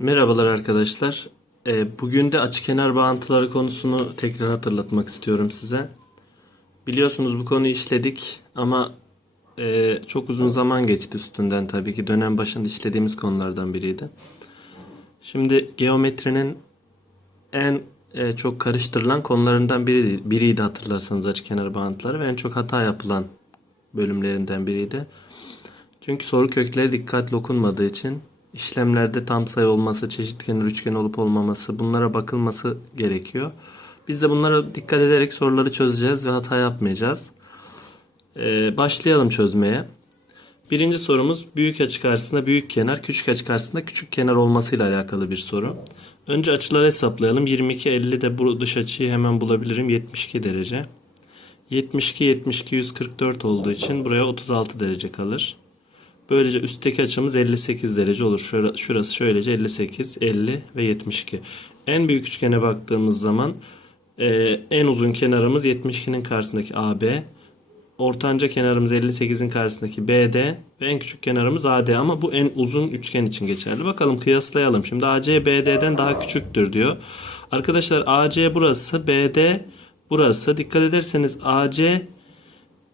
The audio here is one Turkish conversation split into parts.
Merhabalar arkadaşlar. Ee, Bugün de açıkenar bağıntıları konusunu tekrar hatırlatmak istiyorum size. Biliyorsunuz bu konuyu işledik ama e, çok uzun zaman geçti üstünden tabii ki. Dönem başında işlediğimiz konulardan biriydi. Şimdi geometrinin en e, çok karıştırılan konularından biri, biriydi hatırlarsanız açıkenar bağıntıları ve en çok hata yapılan bölümlerinden biriydi. Çünkü soru kökleri dikkatli okunmadığı için işlemlerde tam sayı olması, çeşitkenar üçgen olup olmaması bunlara bakılması gerekiyor. Biz de bunlara dikkat ederek soruları çözeceğiz ve hata yapmayacağız. Ee, başlayalım çözmeye. Birinci sorumuz büyük açı karşısında büyük kenar, küçük açı karşısında küçük kenar olmasıyla alakalı bir soru. Önce açıları hesaplayalım. 22, 50 de bu dış açıyı hemen bulabilirim. 72 derece. 72, 72, 144 olduğu için buraya 36 derece kalır. Böylece üstteki açımız 58 derece olur. Şura- Şurası şöylece 58, 50 ve 72. En büyük üçgene baktığımız zaman e, en uzun kenarımız 72'nin karşısındaki AB. Ortanca kenarımız 58'in karşısındaki BD ve en küçük kenarımız AD ama bu en uzun üçgen için geçerli. Bakalım kıyaslayalım. Şimdi AC BD'den daha küçüktür diyor. Arkadaşlar AC burası, BD burası. Dikkat ederseniz AC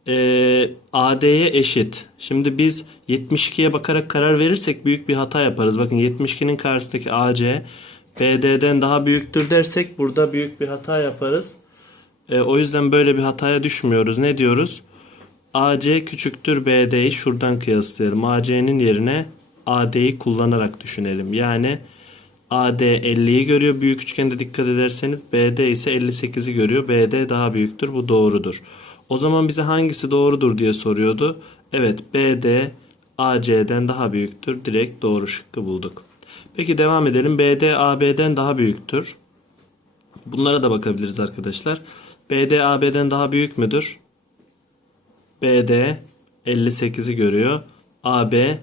e, AD'ye eşit. Şimdi biz 72'ye bakarak karar verirsek büyük bir hata yaparız. Bakın 72'nin karşısındaki AC BD'den daha büyüktür dersek burada büyük bir hata yaparız. E, o yüzden böyle bir hataya düşmüyoruz. Ne diyoruz? AC küçüktür BD'yi şuradan kıyaslayalım. AC'nin yerine AD'yi kullanarak düşünelim. Yani AD 50'yi görüyor büyük üçgende dikkat ederseniz. BD ise 58'i görüyor. BD daha büyüktür. Bu doğrudur. O zaman bize hangisi doğrudur diye soruyordu. Evet BD AC'den daha büyüktür. Direkt doğru şıkkı bulduk. Peki devam edelim. BD AB'den daha büyüktür. Bunlara da bakabiliriz arkadaşlar. BD AB'den daha büyük müdür? BD 58'i görüyor. AB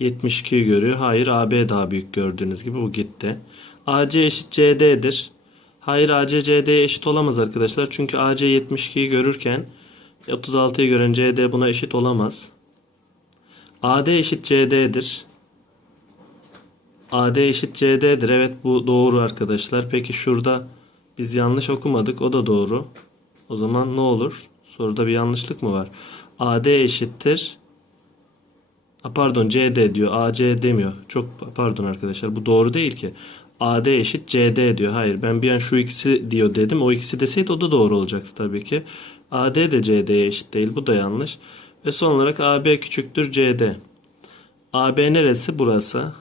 72'yi görüyor. Hayır AB daha büyük gördüğünüz gibi bu gitti. AC eşit CD'dir. Hayır AC CD'ye eşit olamaz arkadaşlar. Çünkü AC 72'yi görürken 36'yı gören CD buna eşit olamaz. AD eşit CD'dir. AD eşit CD'dir. Evet bu doğru arkadaşlar. Peki şurada biz yanlış okumadık. O da doğru. O zaman ne olur? Soruda bir yanlışlık mı var? AD eşittir. A, pardon CD diyor. AC demiyor. Çok pardon arkadaşlar. Bu doğru değil ki. AD eşit CD diyor. Hayır ben bir an şu ikisi diyor dedim. O ikisi deseydi o da doğru olacaktı tabii ki. AD de CD'ye eşit değil. Bu da yanlış. Ve son olarak AB küçüktür CD. AB neresi? Burası.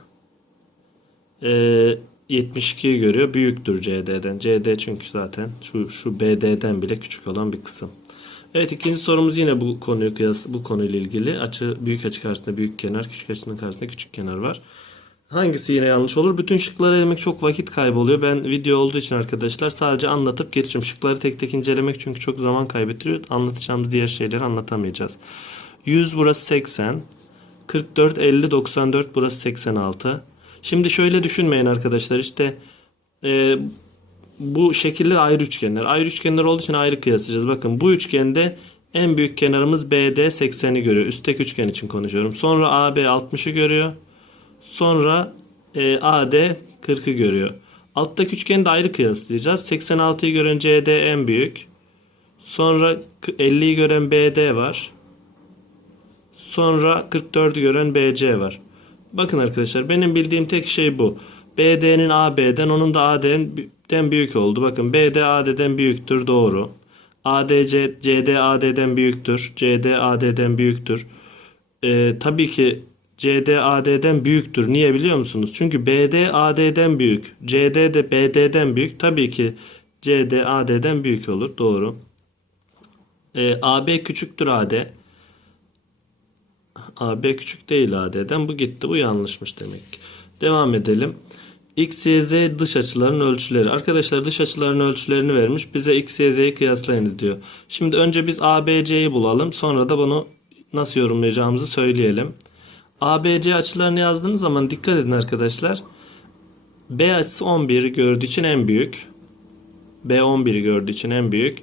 Ee, 72'yi görüyor. Büyüktür CD'den. CD çünkü zaten şu, şu BD'den bile küçük olan bir kısım. Evet ikinci sorumuz yine bu konuyu kıyas bu konuyla ilgili. Açı büyük açı karşısında büyük kenar, küçük açının karşısında küçük kenar var. Hangisi yine yanlış olur? Bütün şıkları elemek çok vakit kayboluyor. Ben video olduğu için arkadaşlar sadece anlatıp geçeceğim. Şıkları tek tek incelemek çünkü çok zaman kaybettiriyor. Anlatacağımız diğer şeyleri anlatamayacağız. 100 burası 80. 44, 50, 94 burası 86. Şimdi şöyle düşünmeyin arkadaşlar işte e, bu şekiller ayrı üçgenler. Ayrı üçgenler olduğu için ayrı kıyaslayacağız. Bakın bu üçgende en büyük kenarımız BD 80'i görüyor. Üstteki üçgen için konuşuyorum. Sonra AB 60'ı görüyor. Sonra e, AD 40'ı görüyor. Alttaki üçgeni de ayrı kıyaslayacağız. 86'yı gören CD en büyük. Sonra 50'yi gören BD var. Sonra 44'ü gören BC var. Bakın arkadaşlar benim bildiğim tek şey bu. BD'nin AB'den onun da AD'den büyük oldu. Bakın BD AD'den büyüktür doğru. ADC CD AD'den büyüktür. CD AD'den büyüktür. Ee, tabii ki CD AD'den büyüktür. Niye biliyor musunuz? Çünkü BD AD'den büyük. CD de BD'den büyük. Tabii ki CD AD'den büyük olur. Doğru. Ee, AB küçüktür AD. AB küçük değil AD'den. Bu gitti. Bu yanlışmış demek ki. Devam edelim. X, Y, Z dış açıların ölçüleri. Arkadaşlar dış açıların ölçülerini vermiş. Bize X, Y, Z'yi kıyaslayınız diyor. Şimdi önce biz ABC'yi bulalım. Sonra da bunu nasıl yorumlayacağımızı söyleyelim. ABC açılarını yazdığınız zaman dikkat edin arkadaşlar. B açısı 11'i gördüğü için en büyük. B 11'i gördüğü için en büyük.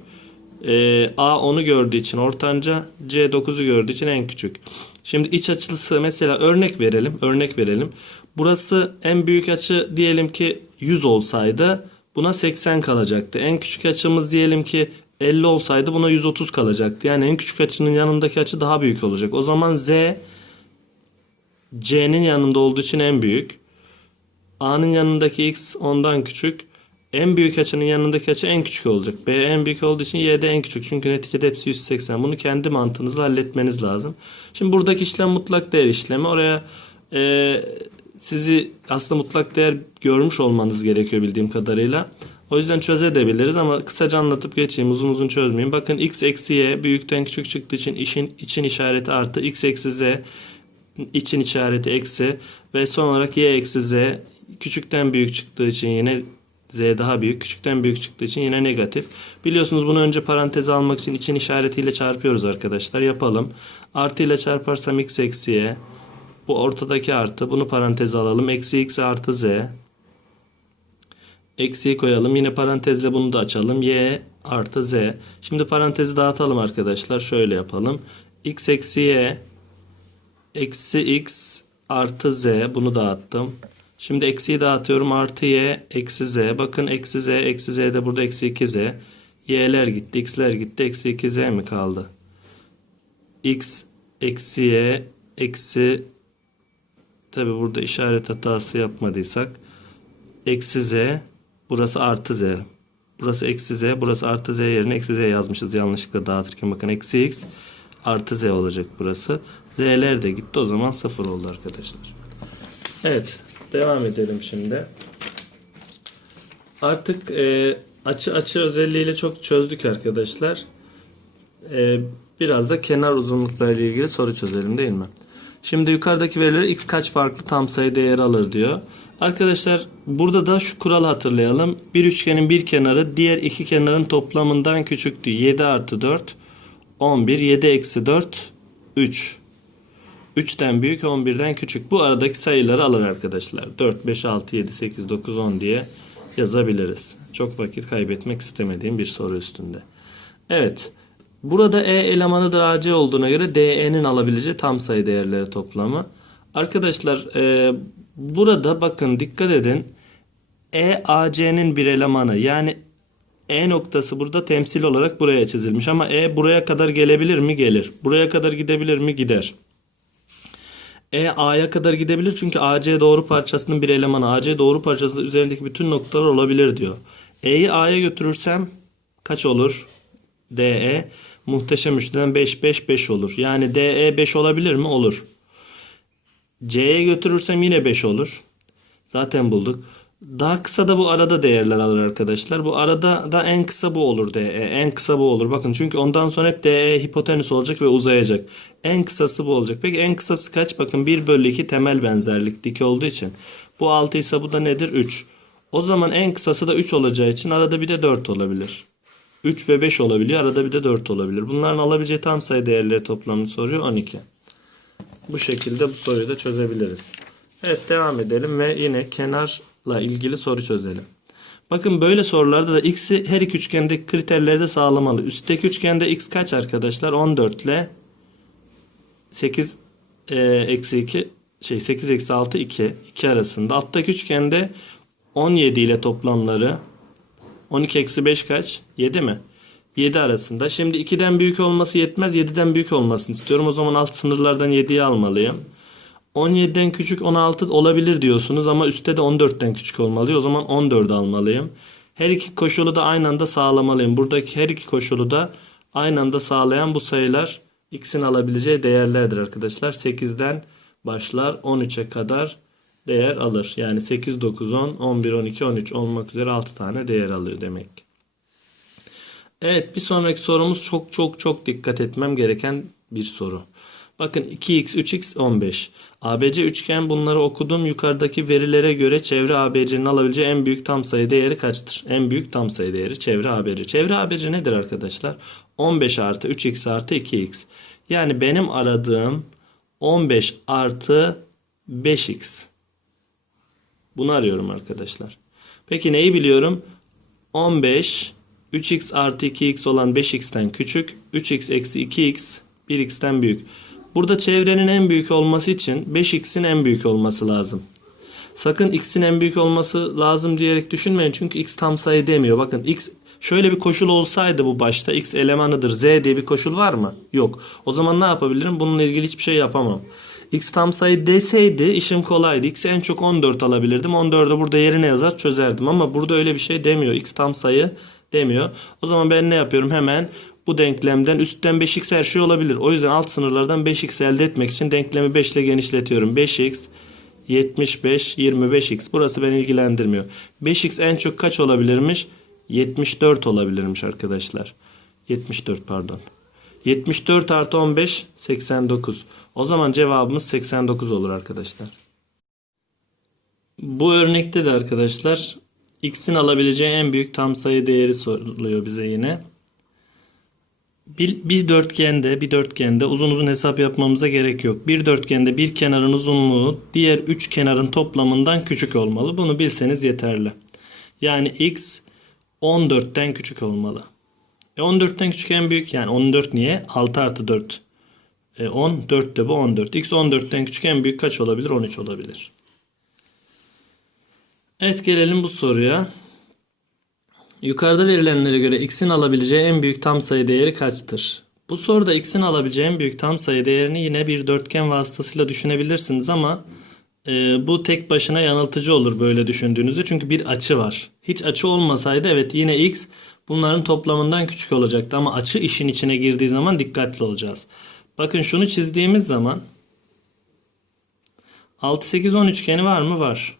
Ee, A 10'u gördüğü için ortanca, C 9'u gördüğü için en küçük. Şimdi iç açısı mesela örnek verelim. Örnek verelim. Burası en büyük açı diyelim ki 100 olsaydı buna 80 kalacaktı. En küçük açımız diyelim ki 50 olsaydı buna 130 kalacaktı. Yani en küçük açının yanındaki açı daha büyük olacak. O zaman Z C'nin yanında olduğu için en büyük. A'nın yanındaki X ondan küçük. En büyük açının yanındaki açı en küçük olacak. B en büyük olduğu için Y de en küçük. Çünkü neticede hepsi 180. Bunu kendi mantığınızla halletmeniz lazım. Şimdi buradaki işlem mutlak değer işlemi. Oraya e, sizi aslında mutlak değer görmüş olmanız gerekiyor bildiğim kadarıyla. O yüzden çözebiliriz ama kısaca anlatıp geçeyim. Uzun uzun çözmeyeyim. Bakın x eksi y büyükten küçük çıktığı için işin için işareti artı. x eksi z için işareti eksi ve son olarak y eksi z küçükten büyük çıktığı için yine z daha büyük. Küçükten büyük çıktığı için yine negatif. Biliyorsunuz bunu önce paranteze almak için için işaretiyle çarpıyoruz arkadaşlar. Yapalım. Artı ile çarparsam x eksi y. Bu ortadaki artı. Bunu paranteze alalım. Eksi x artı z. Eksiyi koyalım. Yine parantezle bunu da açalım. Y artı z. Şimdi parantezi dağıtalım arkadaşlar. Şöyle yapalım. x eksi y eksi x artı z. Bunu dağıttım. Şimdi eksiyi dağıtıyorum. Artı y eksi z. Bakın eksi z eksi z de burada eksi 2z. y'ler gitti. x'ler gitti. Eksi 2z mi kaldı? x eksi y eksi tabi burada işaret hatası yapmadıysak eksi z burası artı z burası eksi z burası artı z yerine eksi z yazmışız yanlışlıkla dağıtırken bakın eksi x artı z olacak burası z'ler de gitti o zaman sıfır oldu arkadaşlar evet devam edelim şimdi artık e, açı açı özelliğiyle çok çözdük arkadaşlar e, biraz da kenar uzunluklarıyla ilgili soru çözelim değil mi? Şimdi yukarıdaki veriler x kaç farklı tam sayı değer alır diyor. Arkadaşlar burada da şu kuralı hatırlayalım. Bir üçgenin bir kenarı diğer iki kenarın toplamından küçüktü. 7 artı 4 11 7 eksi 4 3 3'ten büyük 11'den küçük. Bu aradaki sayıları alır arkadaşlar. 4, 5, 6, 7, 8, 9, 10 diye yazabiliriz. Çok vakit kaybetmek istemediğim bir soru üstünde. Evet. Burada E elemanıdır AC olduğuna göre DE'nin alabileceği tam sayı değerleri toplamı. Arkadaşlar e, burada bakın dikkat edin. E AC'nin bir elemanı yani E noktası burada temsil olarak buraya çizilmiş ama E buraya kadar gelebilir mi? Gelir. Buraya kadar gidebilir mi? Gider. E A'ya kadar gidebilir çünkü AC doğru parçasının bir elemanı. AC doğru parçası üzerindeki bütün noktalar olabilir diyor. E'yi A'ya götürürsem kaç olur? DE muhteşem üçlüden 5 5 5 olur. Yani DE 5 olabilir mi? Olur. C'ye götürürsem yine 5 olur. Zaten bulduk. Daha kısa da bu arada değerler alır arkadaşlar. Bu arada da en kısa bu olur DE. En kısa bu olur. Bakın çünkü ondan sonra hep DE hipotenüs olacak ve uzayacak. En kısası bu olacak. Peki en kısası kaç? Bakın 1 bölü 2 temel benzerlik dik olduğu için. Bu 6 ise bu da nedir? 3. O zaman en kısası da 3 olacağı için arada bir de 4 olabilir. 3 ve 5 olabiliyor. Arada bir de 4 olabilir. Bunların alabileceği tam sayı değerleri toplamını soruyor 12. Bu şekilde bu soruyu da çözebiliriz. Evet devam edelim ve yine kenarla ilgili soru çözelim. Bakın böyle sorularda da x'i her iki üçgendeki kriterleri de sağlamalı. Üstteki üçgende x kaç arkadaşlar? 14 ile 8 e, eksi 2 şey 8 eksi 6 2 2 arasında. Alttaki üçgende 17 ile toplamları 12 eksi 5 kaç? 7 mi? 7 arasında. Şimdi 2'den büyük olması yetmez. 7'den büyük olmasını istiyorum. O zaman alt sınırlardan 7'yi almalıyım. 17'den küçük 16 olabilir diyorsunuz ama üstte de 14'ten küçük olmalı. O zaman 14 almalıyım. Her iki koşulu da aynı anda sağlamalıyım. Buradaki her iki koşulu da aynı anda sağlayan bu sayılar x'in alabileceği değerlerdir arkadaşlar. 8'den başlar 13'e kadar değer alır. Yani 8, 9, 10, 11, 12, 13 olmak üzere 6 tane değer alıyor demek. Evet bir sonraki sorumuz çok çok çok dikkat etmem gereken bir soru. Bakın 2x, 3x, 15. ABC üçgen bunları okudum. Yukarıdaki verilere göre çevre ABC'nin alabileceği en büyük tam sayı değeri kaçtır? En büyük tam sayı değeri çevre ABC. Çevre ABC nedir arkadaşlar? 15 artı 3x artı 2x. Yani benim aradığım 15 artı 5x. Bunu arıyorum arkadaşlar. Peki neyi biliyorum? 15 3x artı 2x olan 5x'ten küçük. 3x eksi 2x 1x'ten büyük. Burada çevrenin en büyük olması için 5x'in en büyük olması lazım. Sakın x'in en büyük olması lazım diyerek düşünmeyin. Çünkü x tam sayı demiyor. Bakın x şöyle bir koşul olsaydı bu başta x elemanıdır z diye bir koşul var mı? Yok. O zaman ne yapabilirim? Bununla ilgili hiçbir şey yapamam. x tam sayı deseydi işim kolaydı. x'i en çok 14 alabilirdim. 14'ü burada yerine yazar çözerdim. Ama burada öyle bir şey demiyor. x tam sayı demiyor. O zaman ben ne yapıyorum? Hemen bu denklemden üstten 5x her şey olabilir. O yüzden alt sınırlardan 5x elde etmek için denklemi 5 ile genişletiyorum. 5x 75, 25x. Burası beni ilgilendirmiyor. 5x en çok kaç olabilirmiş? 74 olabilirmiş arkadaşlar. 74 pardon. 74 artı 15 89. O zaman cevabımız 89 olur arkadaşlar. Bu örnekte de arkadaşlar x'in alabileceği en büyük tam sayı değeri soruluyor bize yine. Bir, bir dörtgende bir dörtgende uzun uzun hesap yapmamıza gerek yok. Bir dörtgende bir kenarın uzunluğu diğer üç kenarın toplamından küçük olmalı. Bunu bilseniz yeterli. Yani x 14'ten küçük olmalı. E 14'ten küçük en büyük yani 14 niye? 6 artı 4. E 10 4 de bu 14. x 14'ten küçük en büyük kaç olabilir? 13 olabilir. Evet gelelim bu soruya. Yukarıda verilenlere göre x'in alabileceği en büyük tam sayı değeri kaçtır? Bu soruda x'in alabileceği en büyük tam sayı değerini yine bir dörtgen vasıtasıyla düşünebilirsiniz ama e, bu tek başına yanıltıcı olur böyle düşündüğünüzde. Çünkü bir açı var. Hiç açı olmasaydı evet yine x bunların toplamından küçük olacaktı. Ama açı işin içine girdiği zaman dikkatli olacağız. Bakın şunu çizdiğimiz zaman 6, 8, 10 üçgeni var mı? Var.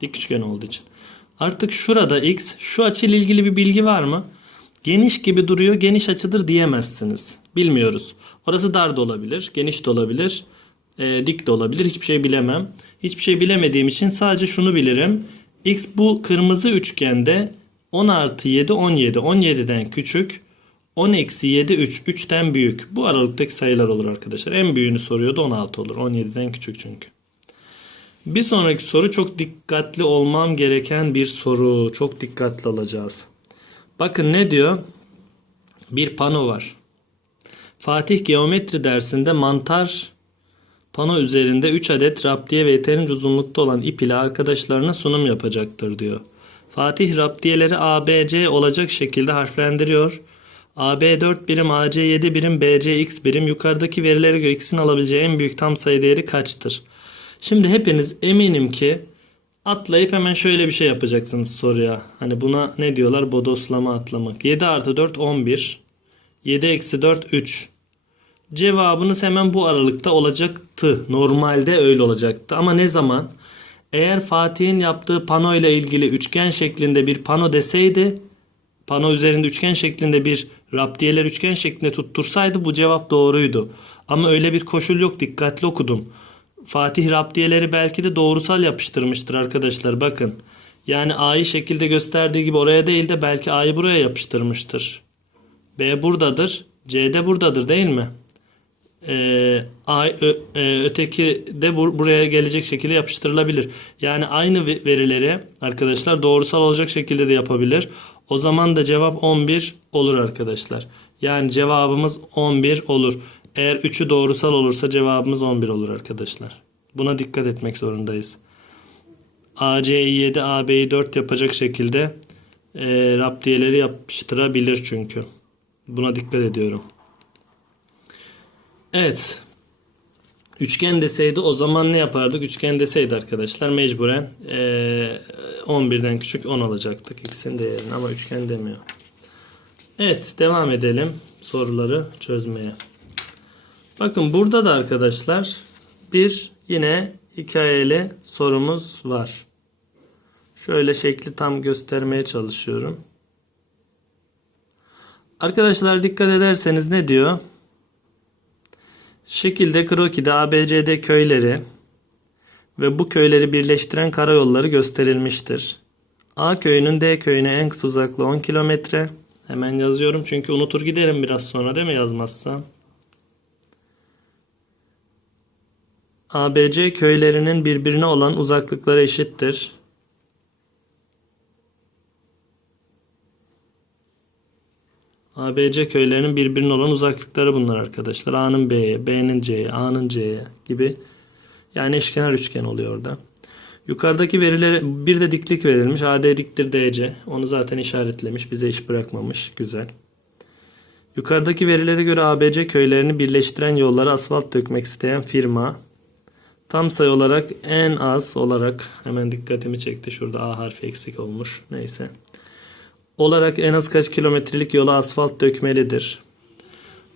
Dik üçgen olduğu için. Artık şurada x şu açıyla ilgili bir bilgi var mı? Geniş gibi duruyor. Geniş açıdır diyemezsiniz. Bilmiyoruz. Orası dar da olabilir. Geniş de olabilir. e, dik de olabilir. Hiçbir şey bilemem. Hiçbir şey bilemediğim için sadece şunu bilirim. x bu kırmızı üçgende 10 artı 7 17. 17'den küçük. 10 eksi 7 3. 3'ten büyük. Bu aralıktaki sayılar olur arkadaşlar. En büyüğünü soruyordu 16 olur. 17'den küçük çünkü. Bir sonraki soru çok dikkatli olmam gereken bir soru. Çok dikkatli olacağız. Bakın ne diyor? Bir pano var. Fatih geometri dersinde mantar pano üzerinde 3 adet raptiye ve yeterince uzunlukta olan ip ile arkadaşlarına sunum yapacaktır diyor. Fatih raptiyeleri ABC olacak şekilde harflendiriyor. AB 4 birim, AC 7 birim, BC x birim. Yukarıdaki verilere göre x'in alabileceği en büyük tam sayı değeri kaçtır? Şimdi hepiniz eminim ki atlayıp hemen şöyle bir şey yapacaksınız soruya. Hani buna ne diyorlar? Bodoslama atlamak. 7 artı 4 11. 7 eksi 4 3. Cevabınız hemen bu aralıkta olacaktı. Normalde öyle olacaktı. Ama ne zaman? Eğer Fatih'in yaptığı pano ile ilgili üçgen şeklinde bir pano deseydi pano üzerinde üçgen şeklinde bir raptiyeler üçgen şeklinde tuttursaydı bu cevap doğruydu. Ama öyle bir koşul yok. Dikkatli okudum. Fatih raptiyeleri belki de doğrusal yapıştırmıştır arkadaşlar. Bakın. Yani A'yı şekilde gösterdiği gibi oraya değil de belki A'yı buraya yapıştırmıştır. B buradadır. C de buradadır değil mi? Ee, A, ö, e, öteki de bur- buraya gelecek şekilde yapıştırılabilir. Yani aynı ve- verileri arkadaşlar doğrusal olacak şekilde de yapabilir. O zaman da cevap 11 olur arkadaşlar. Yani cevabımız 11 olur. Eğer 3'ü doğrusal olursa cevabımız 11 olur arkadaşlar. Buna dikkat etmek zorundayız. AC'yi 7, AB'yi 4 yapacak şekilde e, raptiyeleri yapıştırabilir çünkü. Buna dikkat ediyorum. Evet. Üçgen deseydi o zaman ne yapardık? Üçgen deseydi arkadaşlar mecburen e, 11'den küçük 10 alacaktık x'in değerini ama üçgen demiyor. Evet devam edelim soruları çözmeye. Bakın burada da arkadaşlar bir yine hikayeli sorumuz var. Şöyle şekli tam göstermeye çalışıyorum. Arkadaşlar dikkat ederseniz ne diyor? Şekilde krokide ABCD köyleri ve bu köyleri birleştiren karayolları gösterilmiştir. A köyünün D köyüne en kısa uzaklığı 10 kilometre. Hemen yazıyorum çünkü unutur giderim biraz sonra değil mi yazmazsam? ABC köylerinin birbirine olan uzaklıkları eşittir. ABC köylerinin birbirine olan uzaklıkları bunlar arkadaşlar. A'nın B'ye, B'nin C'ye, A'nın C'ye gibi. Yani eşkenar üçgen oluyor orada. Yukarıdaki verilere bir de diklik verilmiş. AD diktir DC. Onu zaten işaretlemiş. Bize iş bırakmamış. Güzel. Yukarıdaki verilere göre ABC köylerini birleştiren yollara asfalt dökmek isteyen firma tam sayı olarak en az olarak hemen dikkatimi çekti. Şurada A harfi eksik olmuş. Neyse. Olarak en az kaç kilometrelik yola asfalt dökmelidir?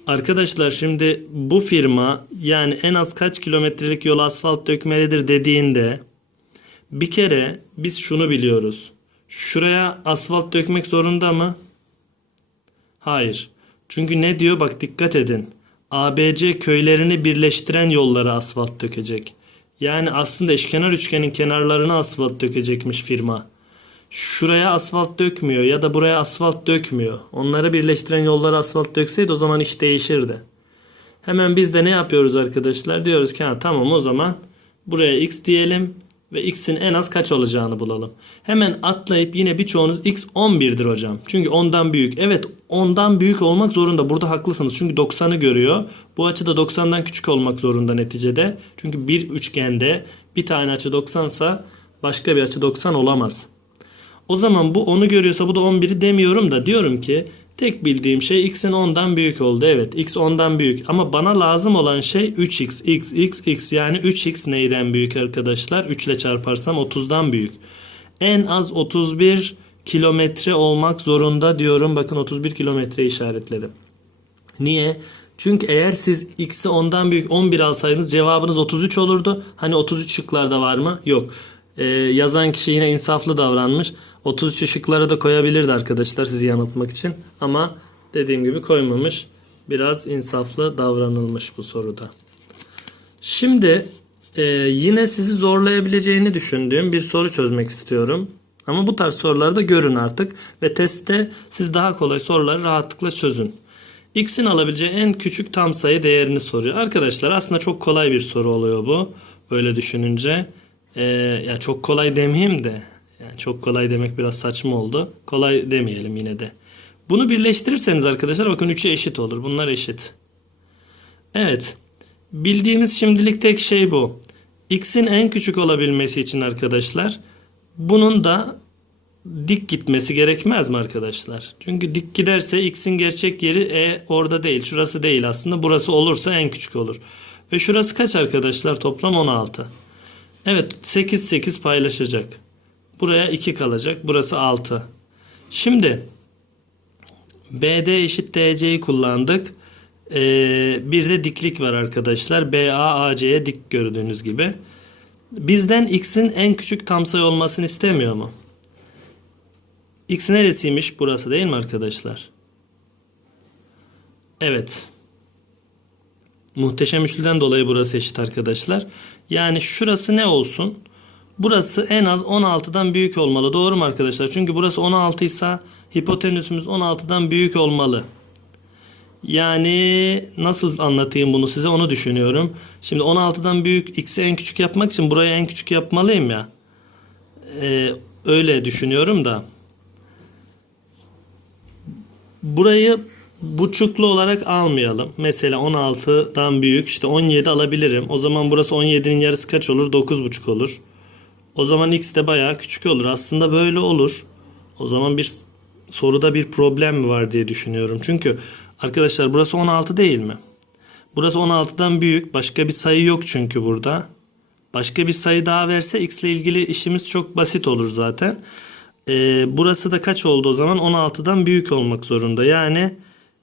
Arkadaşlar şimdi bu firma yani en az kaç kilometrelik yola asfalt dökmelidir dediğinde bir kere biz şunu biliyoruz. Şuraya asfalt dökmek zorunda mı? Hayır. Çünkü ne diyor? Bak dikkat edin. ABC köylerini birleştiren yollara asfalt dökecek. Yani aslında eşkenar üçgenin kenarlarına asfalt dökecekmiş firma. Şuraya asfalt dökmüyor ya da buraya asfalt dökmüyor. Onları birleştiren yollara asfalt dökseydi o zaman iş değişirdi. Hemen biz de ne yapıyoruz arkadaşlar? Diyoruz ki ha, tamam o zaman buraya x diyelim ve x'in en az kaç olacağını bulalım. Hemen atlayıp yine birçoğunuz x 11'dir hocam. Çünkü 10'dan büyük. Evet 10'dan büyük olmak zorunda. Burada haklısınız. Çünkü 90'ı görüyor. Bu açı da 90'dan küçük olmak zorunda neticede. Çünkü bir üçgende bir tane açı 90 ise başka bir açı 90 olamaz. O zaman bu 10'u görüyorsa bu da 11'i demiyorum da diyorum ki tek bildiğim şey x'in 10'dan büyük oldu. Evet x 10'dan büyük ama bana lazım olan şey 3x x x x yani 3x neyden büyük arkadaşlar? 3 ile çarparsam 30'dan büyük. En az 31 kilometre olmak zorunda diyorum. Bakın 31 kilometre işaretledim. Niye? Çünkü eğer siz x'i 10'dan büyük 11 alsaydınız cevabınız 33 olurdu. Hani 33 şıklarda var mı? Yok. Ee, yazan kişi yine insaflı davranmış. 33 şıklara da koyabilirdi arkadaşlar sizi yanıltmak için. Ama dediğim gibi koymamış. Biraz insaflı davranılmış bu soruda. Şimdi e, yine sizi zorlayabileceğini düşündüğüm bir soru çözmek istiyorum. Ama bu tarz soruları da görün artık. Ve testte siz daha kolay soruları rahatlıkla çözün. X'in alabileceği en küçük tam sayı değerini soruyor. Arkadaşlar aslında çok kolay bir soru oluyor bu. Böyle düşününce. Ee, ya çok kolay demeyeyim de. Yani çok kolay demek biraz saçma oldu. Kolay demeyelim yine de. Bunu birleştirirseniz arkadaşlar bakın 3'e eşit olur. Bunlar eşit. Evet. Bildiğimiz şimdilik tek şey bu. X'in en küçük olabilmesi için arkadaşlar bunun da dik gitmesi gerekmez mi arkadaşlar? Çünkü dik giderse x'in gerçek yeri e orada değil. Şurası değil aslında. Burası olursa en küçük olur. Ve şurası kaç arkadaşlar? Toplam 16. Evet 8 8 paylaşacak. Buraya 2 kalacak. Burası 6. Şimdi BD eşit DC'yi kullandık. Ee, bir de diklik var arkadaşlar. BA AC'ye dik gördüğünüz gibi. Bizden x'in en küçük tam sayı olmasını istemiyor mu? X neresiymiş? Burası değil mi arkadaşlar? Evet. Muhteşem üçlüden dolayı burası eşit arkadaşlar. Yani şurası ne olsun? Burası en az 16'dan büyük olmalı. Doğru mu arkadaşlar? Çünkü burası 16 ise hipotenüsümüz 16'dan büyük olmalı. Yani nasıl anlatayım bunu size onu düşünüyorum. Şimdi 16'dan büyük x'i en küçük yapmak için burayı en küçük yapmalıyım ya. Ee, öyle düşünüyorum da. Burayı buçuklu olarak almayalım. Mesela 16'dan büyük işte 17 alabilirim. O zaman burası 17'nin yarısı kaç olur? 9,5 olur. O zaman x de bayağı küçük olur. Aslında böyle olur. O zaman bir soruda bir problem mi var diye düşünüyorum. Çünkü arkadaşlar burası 16 değil mi? Burası 16'dan büyük. Başka bir sayı yok çünkü burada. Başka bir sayı daha verse x ile ilgili işimiz çok basit olur zaten. Ee, burası da kaç oldu o zaman? 16'dan büyük olmak zorunda. Yani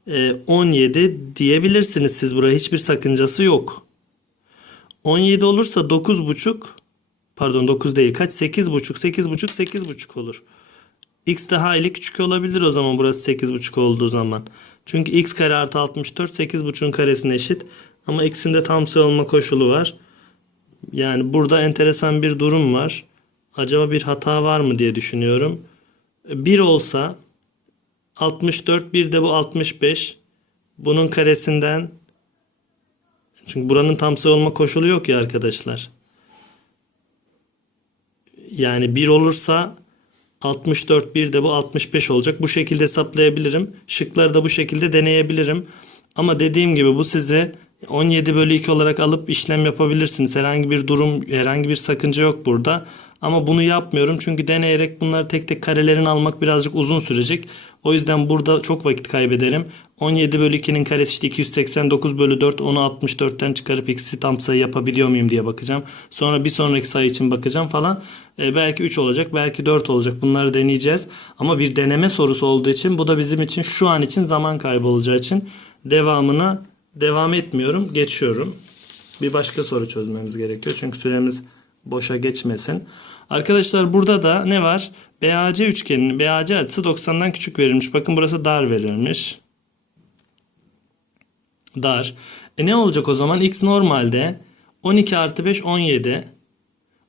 e, 17 diyebilirsiniz siz buraya. Hiçbir sakıncası yok. 17 olursa 9,5 pardon 9 değil kaç? 8,5 8,5 8,5 olur. X de hayli küçük olabilir o zaman burası 8,5 olduğu zaman. Çünkü x kare artı 64 8,5'un karesine eşit. Ama x'in de tam sayı olma koşulu var. Yani burada enteresan bir durum var. Acaba bir hata var mı diye düşünüyorum. 1 olsa 64 bir de bu 65. Bunun karesinden çünkü buranın tam sayı olma koşulu yok ya arkadaşlar. Yani 1 olursa 64 bir de bu 65 olacak. Bu şekilde hesaplayabilirim. Şıkları da bu şekilde deneyebilirim. Ama dediğim gibi bu sizi 17 bölü 2 olarak alıp işlem yapabilirsiniz. Herhangi bir durum, herhangi bir sakınca yok burada. Ama bunu yapmıyorum çünkü deneyerek bunları tek tek karelerini almak birazcık uzun sürecek. O yüzden burada çok vakit kaybederim. 17 bölü 2'nin karesi işte 289 bölü 4 onu 64'ten çıkarıp x'i tam sayı yapabiliyor muyum diye bakacağım. Sonra bir sonraki sayı için bakacağım falan. E, belki 3 olacak belki 4 olacak bunları deneyeceğiz. Ama bir deneme sorusu olduğu için bu da bizim için şu an için zaman kaybı olacağı için devamına devam etmiyorum geçiyorum. Bir başka soru çözmemiz gerekiyor çünkü süremiz boşa geçmesin. Arkadaşlar burada da ne var? BAC üçgeninin BAC açısı 90'dan küçük verilmiş. Bakın burası dar verilmiş. Dar. E ne olacak o zaman? X normalde 12 artı 5 17.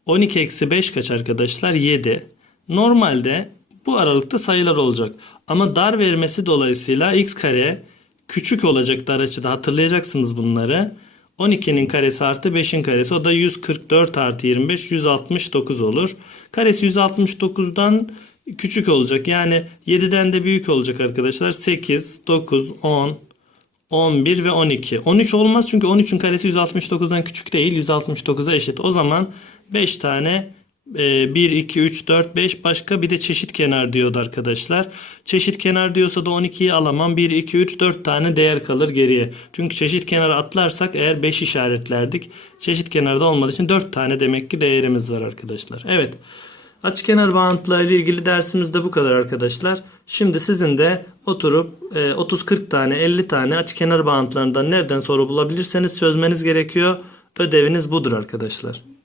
12 eksi 5 kaç arkadaşlar? 7. Normalde bu aralıkta sayılar olacak. Ama dar vermesi dolayısıyla x kare küçük olacak dar açıda hatırlayacaksınız bunları. 12'nin karesi artı 5'in karesi o da 144 artı 25 169 olur. Karesi 169'dan küçük olacak. Yani 7'den de büyük olacak arkadaşlar. 8, 9, 10, 11 ve 12. 13 olmaz çünkü 13'ün karesi 169'dan küçük değil. 169'a eşit. O zaman 5 tane 1, 2, 3, 4, 5 başka bir de çeşit kenar diyordu arkadaşlar. Çeşit kenar diyorsa da 12'yi alamam. 1, 2, 3, 4 tane değer kalır geriye. Çünkü çeşit kenarı atlarsak eğer 5 işaretlerdik. Çeşit kenarda olmadığı için 4 tane demek ki değerimiz var arkadaşlar. Evet. Açıkenar bağıntılarıyla ilgili dersimiz de bu kadar arkadaşlar. Şimdi sizin de oturup e, 30-40 tane 50 tane açıkenar bağıntılarından nereden soru bulabilirseniz çözmeniz gerekiyor. Ödeviniz budur arkadaşlar.